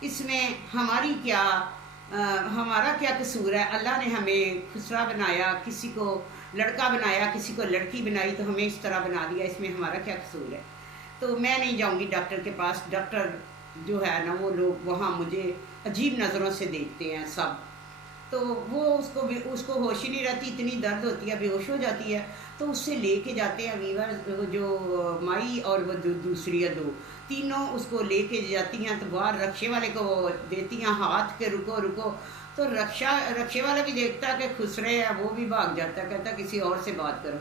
اس میں ہماری کیا ہمارا کیا قصور ہے؟ اللہ نے ہمیں خسرا بنایا، کسی کو لڑکا بنایا، کسی کو لڑکی بنائی، تو ہمیں اس طرح بنا دیا، اس میں ہمارا کیا قصور ہے؟ تو میں نہیں جاؤں گی ڈاکٹر کے پاس. ڈاکٹر جو ہے نا وہ لوگ وہاں مجھے عجیب نظروں سے دیکھتے ہیں سب. تو وہ اس کو ہوش ہی نہیں رہتی، اتنی درد ہوتی ہے، بے ہوش ہو جاتی ہے. تو اس سے لے کے جاتے ہیں ویور، جو مائی اور وہ دوسری ہے، دو تینوں اس کو لے کے جاتی ہیں. تو باہر رکشے والے کو دیتی ہیں ہاتھ کے رکو رکو. تو رکشے والا بھی دیکھتا ہے کہ خسرے ہے، وہ بھی بھاگ جاتا ہے، کہتا ہے کسی اور سے بات کرو.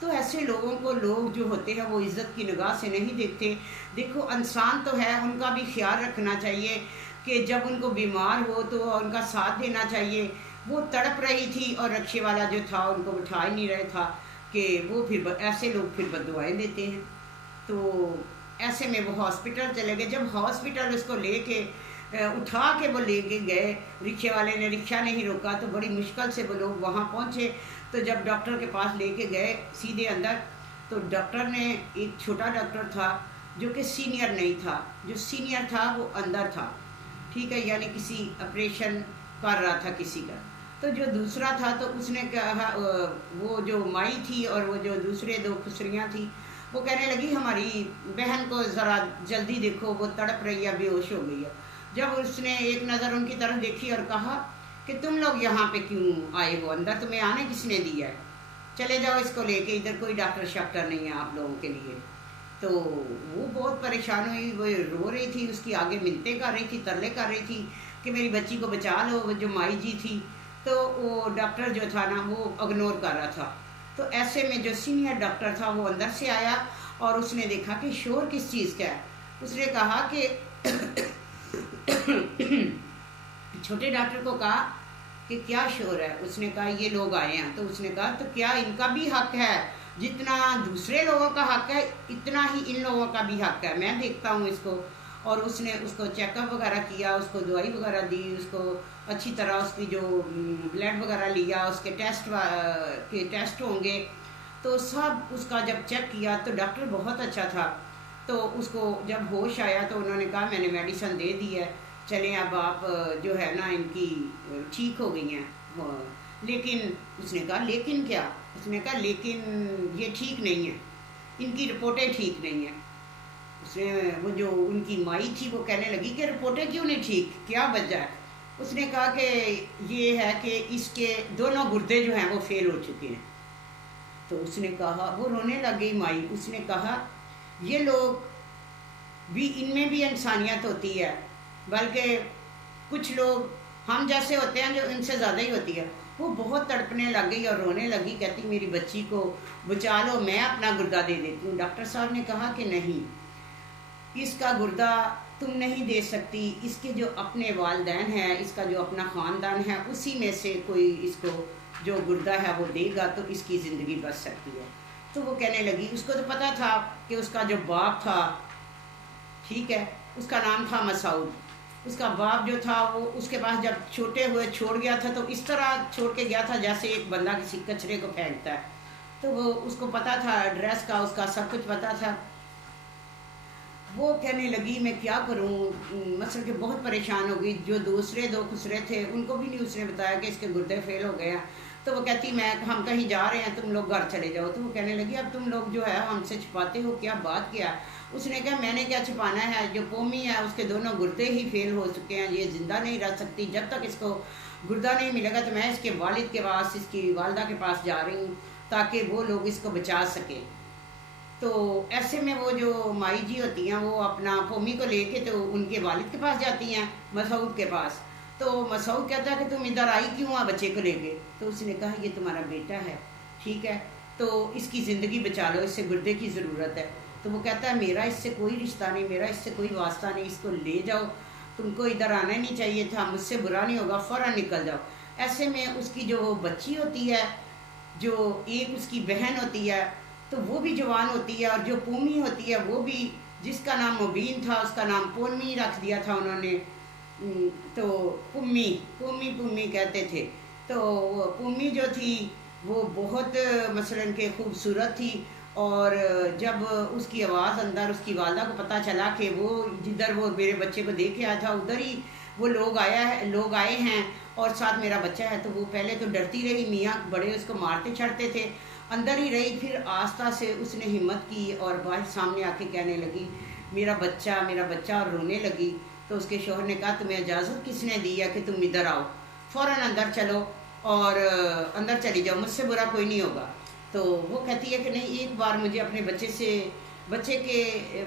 تو ایسے لوگوں کو لوگ جو ہوتے ہیں وہ عزت کی نگاہ سے نہیں دیکھتے. دیکھو انسان تو ہے، ان کا بھی خیال رکھنا چاہیے کہ جب ان کو بیمار ہو تو ان کا ساتھ دینا چاہیے. وہ تڑپ رہی تھی اور رکشے والا جو تھا ان کو بٹھا ہی نہیں رہا تھا، کہ وہ پھر ایسے لوگ پھر بددعائیں دیتے ہیں. تو ایسے میں وہ ہاسپٹل چلے گئے. جب ہاسپٹل اس کو لے کے اٹھا کے وہ لے کے گئے، رکشے والے نے رکشہ نہیں روکا، تو بڑی مشکل سے وہ لوگ وہاں پہنچے. تو جب ڈاکٹر کے پاس لے کے گئے سیدھے اندر، تو ڈاکٹر نے، ایک چھوٹا ڈاکٹر تھا جو کہ سینئر نہیں تھا، جو سینئر تھا وہ اندر تھا، ٹھیک ہے، یعنی کسی آپریشن کر رہا تھا کسی کا. تو جو دوسرا تھا تو اس نے کہا، وہ جو مائی تھی اور وہ جو دوسرے دو خسریاں تھیں، وہ کہنے لگی ہماری بہن کو ذرا جلدی دیکھو، وہ تڑپ رہی ہے، بے ہوش ہو گئی ہے. جب اس نے ایک نظر ان کی طرف دیکھی اور کہا کہ تم لوگ یہاں پہ کیوں آئے ہو؟ اندر تمہیں آنے کس نے دیا ہے؟ چلے جاؤ اس کو لے کے، ادھر کوئی ڈاکٹر شاکٹر نہیں ہے آپ لوگوں کے لیے. تو وہ بہت پریشان ہوئی، وہ رو رہی تھی، اس کی آگے منتیں کر رہی تھی، ترلے کر رہی تھی کہ میری بچی کو بچا لو. وہ جو مائی جی تھی، تو وہ ڈاکٹر جو تھا نا وہ اگنور کر رہا تھا. تو ایسے میں جو سینئر ڈاکٹر تھا وہ اندر سے آیا اور اس نے دیکھا کہ شور کس چیز کا ہے. اس نے کہا کہ چھوٹے ڈاکٹر کو کہا کہ کیا شور ہے؟ اس نے کہا یہ لوگ آئے ہیں. تو اس نے کہا تو کیا ان کا بھی حق ہے؟ جتنا دوسرے لوگوں کا حق ہے اتنا ہی ان لوگوں کا بھی حق ہے، میں دیکھتا ہوں اس کو. اور اس نے اس کو چیک اپ وغیرہ کیا، اس کو دوائی وغیرہ دی، اس کو اچھی طرح اس کی جو بلڈ وغیرہ لیا، اس کے ٹیسٹ ہوں گے. تو سب اس کا جب چیک کیا تو ڈاکٹر بہت اچھا تھا. تو اس کو جب ہوش آیا تو انہوں نے کہا میں نے میڈیسن دے دی ہے، چلیں اب آپ جو ہے نا ان کی ٹھیک ہو گئی ہیں. لیکن اس نے کہا لیکن کیا؟ اس نے کہا لیکن یہ ٹھیک نہیں ہے، ان کی رپورٹیں ٹھیک نہیں ہیں. اس نے وہ جو ان کی مائی تھی وہ کہنے لگی کہ رپورٹیں کیوں نہیں ٹھیک، کیا وجہ ہے؟ اس نے کہا کہ یہ ہے کہ اس کے دونوں گردے جو ہیں وہ فیل ہو چکے ہیں. تو اس نے کہا، وہ رونے لگ گئی مائی. اس نے کہا یہ لوگ بھی، ان میں بھی انسانیت ہوتی ہے، بلکہ کچھ لوگ ہم جیسے ہوتے ہیں جو ان سے زیادہ ہی ہوتی ہے. وہ بہت تڑپنے لگ گئی اور رونے لگی، کہتی میری بچی کو بچا لو، میں اپنا گردہ دے دیتی ہوں. ڈاکٹر صاحب نے کہا کہ نہیں، اس کا گردہ تم نہیں دے سکتی، اس کے جو اپنے والدین ہیں، اس کا جو اپنا خاندان ہے، اسی میں سے کوئی اس کو جو گردہ ہے وہ دے گا تو اس کی زندگی بچ سکتی ہے. تو وہ کہنے لگی، اس کو تو پتہ تھا کہ اس کا جو باپ تھا، ٹھیک ہے، اس کا نام تھا مسعود. اس کا باپ جو تھا وہ اس کے پاس جب چھوٹے ہوئے چھوڑ گیا تھا تو اس طرح چھوڑ کے گیا تھا جیسے ایک بندہ کسی کچرے کو پھینکتا ہے. تو وہ اس کو پتہ تھا ایڈریس کا، اس کا سب کچھ پتہ تھا. وہ کہنے لگی میں کیا کروں، مثلا کہ بہت پریشان ہو گئی. جو دوسرے دو خسرے تھے ان کو بھی نہیں اس نے بتایا کہ اس کے گردے فیل ہو گئے ہیں. تو وہ کہتی ہم کہیں جا رہے ہیں، تم لوگ گھر چلے جاؤ. تو وہ کہنے لگی اب تم لوگ جو ہے ہم سے چھپاتے ہو کیا، بات کیا؟ اس نے کہا میں نے کیا چھپانا ہے، جو قومی ہے اس کے دونوں گردے ہی فیل ہو چکے ہیں، یہ زندہ نہیں رہ سکتی. جب تک اس کو گردہ نہیں ملے گا تو میں اس کے والد کے پاس، اس کی والدہ کے پاس جا رہی ہوں تاکہ وہ لوگ اس کو بچا سکیں. تو ایسے میں وہ جو مائی جی ہوتی ہیں وہ اپنا قومی کو لے کے تو ان کے والد کے پاس جاتی ہیں، مسعود کے پاس. تو مسعود کہتا ہے کہ تم ادھر آئی کیوں آ بچے کو لے کے؟ تو اس نے کہا یہ تمہارا بیٹا ہے، ٹھیک ہے، تو اس کی زندگی بچا لو، اس سے گردے کی ضرورت ہے. تو وہ کہتا ہے میرا اس سے کوئی رشتہ نہیں، میرا اس سے کوئی واسطہ نہیں، اس کو لے جاؤ، تم کو ادھر آنا نہیں چاہیے تھا، مجھ سے برا نہیں ہوگا، فوراً نکل جاؤ. ایسے میں اس کی جو بچی ہوتی ہے، جو ایک اس کی بہن ہوتی ہے، تو وہ بھی جوان ہوتی ہے، اور جو پومی ہوتی ہے وہ بھی، جس کا نام مبین تھا اس کا نام پونمی رکھ دیا تھا انہوں نے. تو پومی کہتے تھے. تو پومی جو تھی وہ بہت مثلاً کہ خوبصورت تھی، اور جب اس کی آواز اندر اس کی والدہ کو پتہ چلا کہ وہ جدھر وہ میرے بچے کو دیکھ کے آیا تھا ادھر ہی وہ لوگ آئے ہیں اور ساتھ میرا بچہ ہے، تو وہ پہلے تو ڈرتی رہی، میاں بڑے اس کو مارتے چھڑتے تھے، اندر ہی رہی، پھر آہستہ سے اس نے ہمت کی اور باہر سامنے آ کے کہنے لگی میرا بچہ، اور رونے لگی۔ تو اس کے شوہر نے کہا تمہیں اجازت کس نے دی ہے کہ تم ادھر آؤ، فوراً اندر چلو اور اندر چلی جاؤ، مجھ سے برا کوئی نہیں ہوگا۔ تو وہ کہتی ہے کہ نہیں، ایک بار مجھے اپنے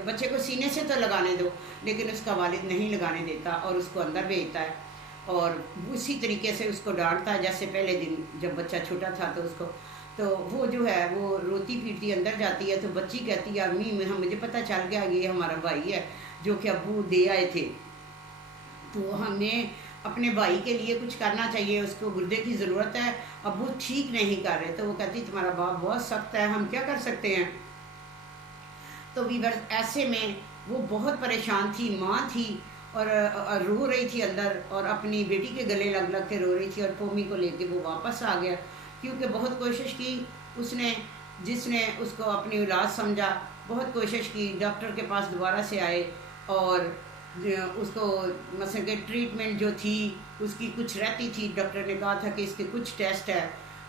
بچے کو سینے سے تو لگانے دو، لیکن اس کا والد نہیں لگانے دیتا اور اس کو اندر بھیجتا ہے، اور اسی طریقے سے اس کو ڈانٹتا ہے جیسے پہلے دن جب بچہ چھوٹا تھا تو وہ جو ہے وہ روتی پیٹتی اندر جاتی ہے، تو بچی کہتی ہے امی مجھے پتہ چل گیا یہ ہمارا بھائی ہے جو کہ ابو دے آئے تھے، تو ہمیں اپنے بھائی کے لیے کچھ کرنا چاہیے، اس کو گردے کی ضرورت ہے، ابو ٹھیک نہیں کر رہے۔ تو وہ کہتی تمہارا باپ بہت سخت ہے، ہم کیا کر سکتے ہیں۔ تو ویور ایسے میں وہ بہت پریشان تھی، ماں تھی اور رو رہی تھی اندر، اور اپنی بیٹی کے گلے لگ لگ کے رو رہی تھی، اور پومی کو لے کے وہ واپس آ گیا، کیونکہ بہت کوشش کی اس نے، جس نے اس کو اپنی اولاد سمجھا، بہت کوشش کی، ڈاکٹر کے پاس دوبارہ سے آئے اور اس کو مثلا کہ ٹریٹمنٹ جو تھی اس کی کچھ رہتی تھی، ڈاکٹر نے کہا تھا کہ اس کے کچھ ٹیسٹ ہے،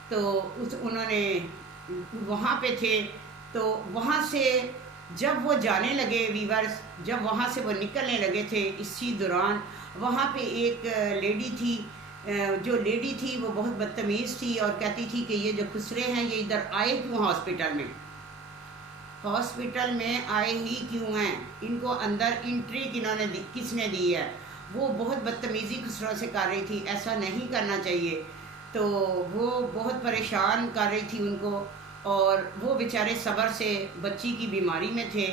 تو انہوں نے وہاں پہ تھے، تو وہاں سے جب وہ جانے لگے ویورز، جب وہاں سے وہ نکلنے لگے تھے، اسی دوران وہاں پہ ایک لیڈی تھی، جو لیڈی تھی وہ بہت بدتمیز تھی اور کہتی تھی کہ یہ جو خسرے ہیں یہ ادھر آئے کیوں ہاسپٹل میں آئے ہی کیوں ہیں، ان کو اندر انٹری کس نے دی ہے۔ وہ بہت بدتمیزی خسروں سے کر رہی تھی، ایسا نہیں کرنا چاہیے، تو وہ بہت پریشان کر رہی تھی ان کو، اور وہ بیچارے صبر سے بچی کی بیماری میں تھے۔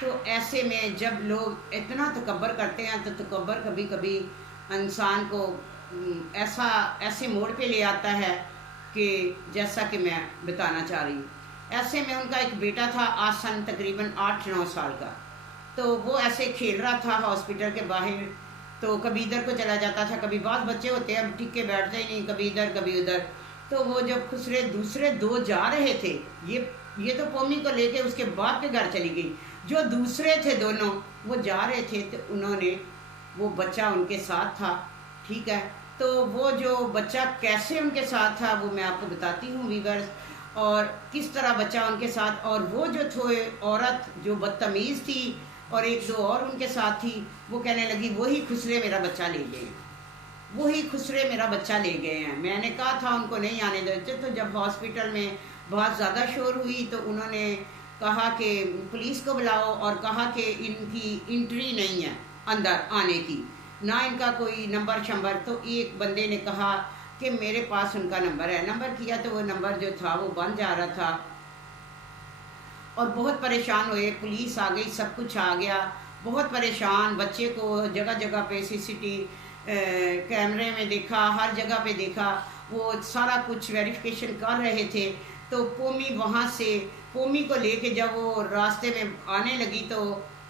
تو ایسے میں جب لوگ اتنا تکبر کرتے ہیں تو تکبر کبھی کبھی انسان کو ایسے موڑ پہ لے آتا ہے کہ جیسا کہ میں بتانا چاہ رہی ہوں۔ ایسے میں ان کا ایک بیٹا تھا آسن، تقریباً 8-9 سال کا، تو وہ ایسے کھیل رہا تھا ہاسپٹل کے باہر، تو کبھی ادھر کو چلا جاتا تھا، کبھی بعض بچے ہوتے ہیں ٹک کے بیٹھتے ہی نہیں، کبھی ادھر کبھی ادھر، تو وہ جب خسرے دوسرے دو جا رہے تھے، یہ تو پومی کو لے کے اس کے باپ کے گھر چلی گئی، جو دوسرے تھے دونوں وہ جا رہے تھے، تو انہوں نے، وہ بچہ ان کے ساتھ تھا، ٹھیک ہے، تو وہ جو بچہ کیسے ان کے ساتھ تھا وہ میں آپ کو بتاتی ہوں ویورز، اور کس طرح بچہ ان کے ساتھ، اور وہ جو تھے عورت جو بدتمیز تھی اور ایک دو اور ان کے ساتھ تھی، وہ کہنے لگی وہی خسرے میرا بچہ لے گئے ہیں، وہی خسرے میرا بچہ لے گئے ہیں، میں نے کہا تھا ان کو نہیں آنے دیتے۔ تو جب ہاسپٹل میں بہت زیادہ شور ہوئی تو انہوں نے کہا کہ پولیس کو بلاؤ، اور کہا کہ ان کی انٹری نہیں ہے اندر آنے کی، نہ ان کا کوئی نمبر شمبر۔ تو ایک بندے نے کہا کہ میرے پاس ان کا نمبر ہے، نمبر کیا تو وہ نمبر جو تھا وہ بند جا رہا تھا، اور بہت پریشان ہوئے، پولیس آ گئی، سب کچھ آ گیا، بہت پریشان، بچے کو جگہ جگہ پہ CCTV کیمرے میں دیکھا، ہر جگہ پہ دیکھا، وہ سارا کچھ ویریفیکیشن کر رہے تھے۔ تو پومی کو لے کے جب وہ راستے میں آنے لگی تو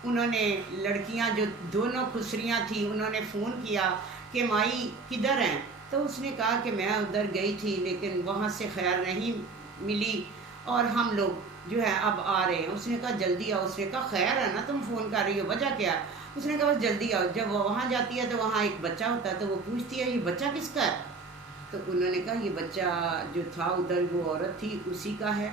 انہوں نے لڑکیاں جو دونوں خسریاں تھیں انہوں نے فون کیا کہ مائی کدھر ہیں، تو اس نے کہا کہ میں ادھر گئی تھی لیکن وہاں سے خیر نہیں ملی، اور ہم لوگ جو ہے اب آ رہے ہیں۔ اس نے کہا جلدی آؤ، اس نے کہا خیر ہے نا تم فون کر رہی ہو، وجہ کیا؟ اس نے کہا بس جلدی آؤ۔ جب وہ وہاں جاتی ہے تو وہاں ایک بچہ ہوتا ہے، تو وہ پوچھتی ہے یہ بچہ کس کا ہے؟ تو انہوں نے کہا یہ بچہ جو تھا ادھر وہ عورت تھی اسی کا ہے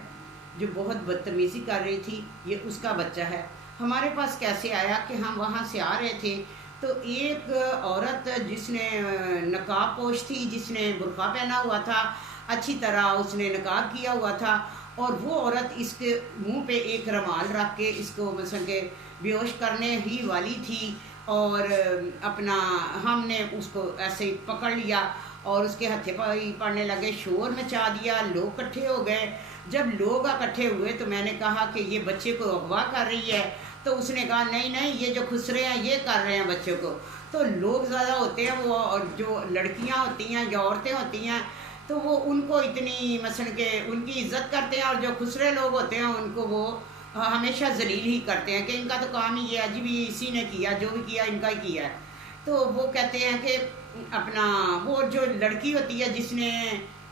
جو بہت بدتمیزی کر رہی تھی، یہ اس کا بچہ ہے۔ ہمارے پاس کیسے آیا کہ ہم وہاں سے آ رہے تھے تو ایک عورت جس نے نقاب پوش تھی، جس نے برقع پہنا ہوا تھا، اچھی طرح اس نے نقاب کیا ہوا تھا، اور وہ عورت اس کے منہ پہ ایک رومال رکھ کے اس کو مثلا کہ بے ہوش کرنے ہی والی تھی، اور اپنا ہم نے اس کو ایسے ہی پکڑ لیا اور اس کے ہتھے پائی پڑنے لگے، شور مچا دیا، لوگ اکٹھے ہو گئے۔ جب لوگ اکٹھے ہوئے تو میں نے کہا کہ یہ بچے کو اغوا کر رہی ہے، تو اس نے کہا نہیں نہیں یہ جو خسرے ہیں یہ کر رہے ہیں بچوں کو۔ تو لوگ زیادہ ہوتے ہیں، وہ اور جو لڑکیاں ہوتی ہیں یا عورتیں ہوتی ہیں تو وہ ان کو اتنی مثلا کہ ان کی عزت کرتے ہیں، اور جو خسرے لوگ ہوتے ہیں ان کو وہ ہمیشہ ذلیل ہی کرتے ہیں کہ ان کا تو کام ہی یہ ہے جی، بھی اسی نے کیا، جو بھی کیا ان کا ہی کیا ہے۔ تو وہ کہتے ہیں کہ اپنا وہ جو لڑکی ہوتی ہے جس نے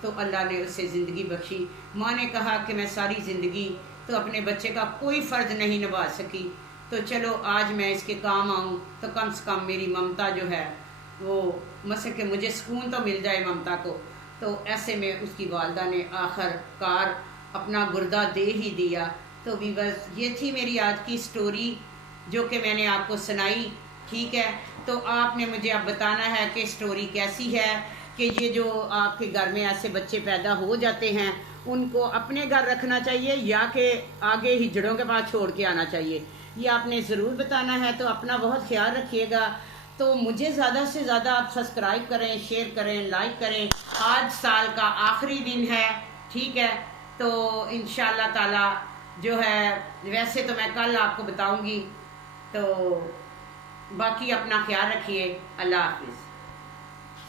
تو اللہ نے اسے زندگی بخشی۔ ماں نے کہا کہ میں ساری زندگی تو اپنے بچے کا کوئی فرض نہیں نبھا سکی، تو چلو آج میں اس کے کام آؤں تو کم سے کم میری ممتا جو ہے وہ مثلا کہ مجھے سکون تو مل جائے ممتا کو۔ تو ایسے میں اس کی والدہ نے آخر کار اپنا گردہ دے ہی دیا۔ تو بھی بس یہ تھی میری آج کی سٹوری جو کہ میں نے آپ کو سنائی، ٹھیک ہے۔ تو آپ نے مجھے اب بتانا ہے کہ سٹوری کیسی ہے، کہ یہ جو آپ کے گھر میں ایسے بچے پیدا ہو جاتے ہیں ان کو اپنے گھر رکھنا چاہیے یا کہ آگے ہجڑوں کے پاس چھوڑ کے آنا چاہیے، یہ آپ نے ضرور بتانا ہے۔ تو اپنا بہت خیال رکھیے گا۔ تو مجھے زیادہ سے زیادہ آپ سبسکرائب کریں، شیئر کریں، لائک کریں۔ آج سال کا آخری دن ہے، ٹھیک ہے۔ تو انشاءاللہ تعالی جو ہے ویسے تو میں کل آپ کو بتاؤں گی، تو باقی اپنا خیال رکھیے۔ اللہ حافظ۔